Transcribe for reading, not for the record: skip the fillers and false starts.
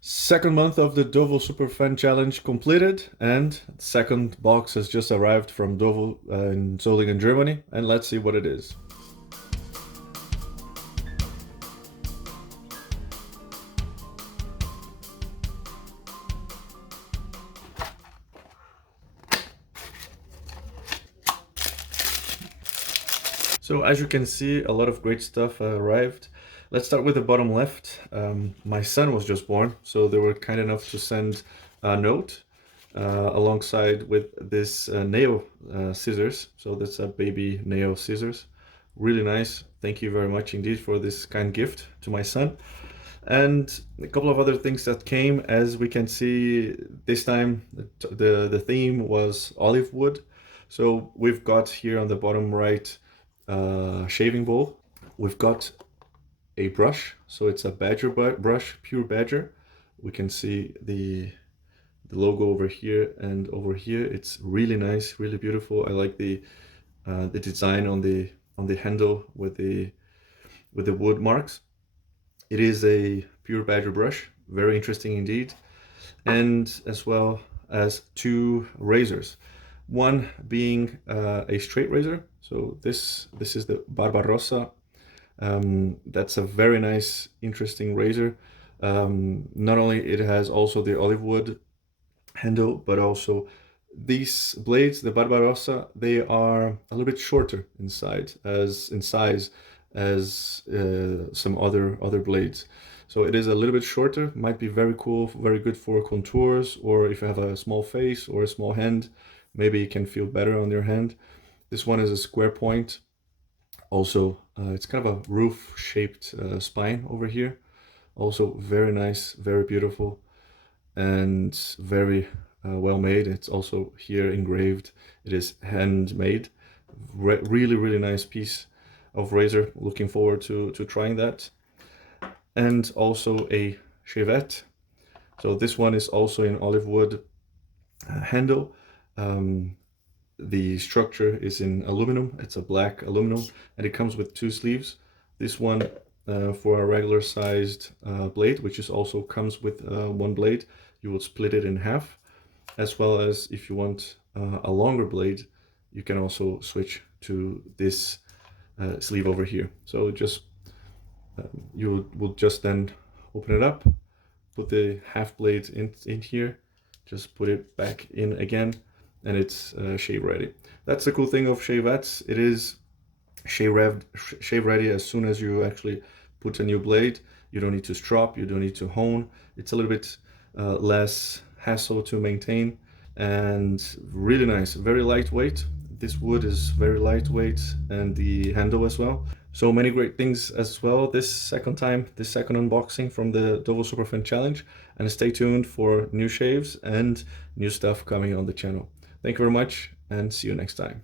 Second month of the Dovo Super Fan challenge completed, and the second box has just arrived from Dovo in Solingen, Germany, and let's see what it is. So as you can see, a lot of great stuff arrived. Let's start with the bottom left. My son was just born, so they were kind enough to send a note alongside with this nail scissors. So that's a baby nail scissors. Really nice. Thank you very much indeed for this kind gift to my son. And a couple of other things that came, as we can see this time, the theme was olive wood. So we've got here on the bottom right shaving bowl. We've got a brush, so it's a badger brush, pure badger. We can see the logo over here and over here. It's really nice, really beautiful. I like the design on the handle with the wood marks. It is a pure badger brush, very interesting indeed, and as well as two razors. One being a straight razor. So this is the Barbarossa. That's a very nice, interesting razor. Not only it has also the olive wood handle, but also these blades, the Barbarossa, they are a little bit shorter in size as some other blades. So it is a little bit shorter, might be very cool, very good for contours, or if you have a small face or a small hand, maybe it can feel better on your hand. This one is a square point. Also, it's kind of a roof-shaped spine over here. Also very nice, very beautiful, and very well made. It's also here engraved. It is handmade. Really nice piece of razor. Looking forward to trying that. And also a Shavette. So this one is also in olive wood handle. The structure is in aluminum. It's a black aluminum, and it comes with two sleeves. This one for a regular sized blade, which is also comes with one blade. You will split it in half, as well as if you want a longer blade, you can also switch to this sleeve over here. So just you will just then open it up, put the half blade in here, just put it back in again, and it's shave ready. That's the cool thing of shavettes. It is shave ready as soon as you actually put a new blade. You don't need to strop, you don't need to hone. It's a little bit less hassle to maintain, and really nice, very lightweight. This wood is very lightweight, and the handle as well. So many great things as well this second unboxing from the Dovo Super Fan challenge, and stay tuned for new shaves and new stuff coming on the channel. Thank you very much, and see you next time.